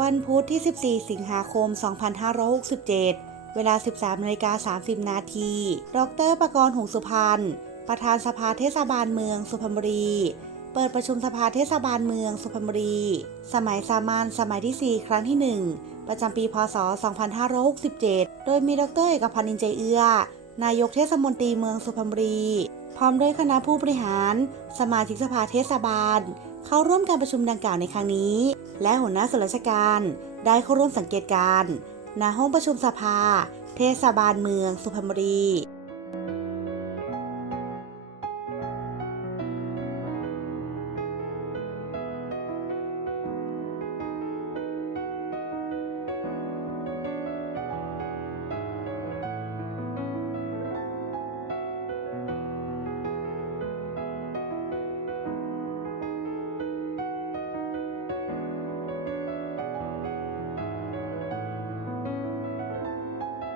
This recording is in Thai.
วันพุธที่ 14 สิงหาคม 2567 เวลา 13นาฬิกา30 นาที ดรประกรณ์หงสุพรรณ ประธานสภาเทศบาลเมืองสุพรรณบุรี เปิดประชุมสภาเทศบาลเมืองสุพรรณบุรี สมัยสามัญสมัยที่ 4 ครั้งที่ 1 ประจำปี พศ 2567 โดยมีดรเอกพันธ์อินใจเอื้อ นายกเทศมนตรีเมืองสุพรรณบุรี พร้อมด้วยคณะผู้บริหาร สมาชิกสภาเทศบาล เข้าร่วมการประชุมดังกล่าวในครั้งนี้ และหัวหน้าส่วนราชการ ได้เข้าร่วมสังเกตการณ์ณห้องประชุมสภา เทศบาลเมืองสุพรรณบุรี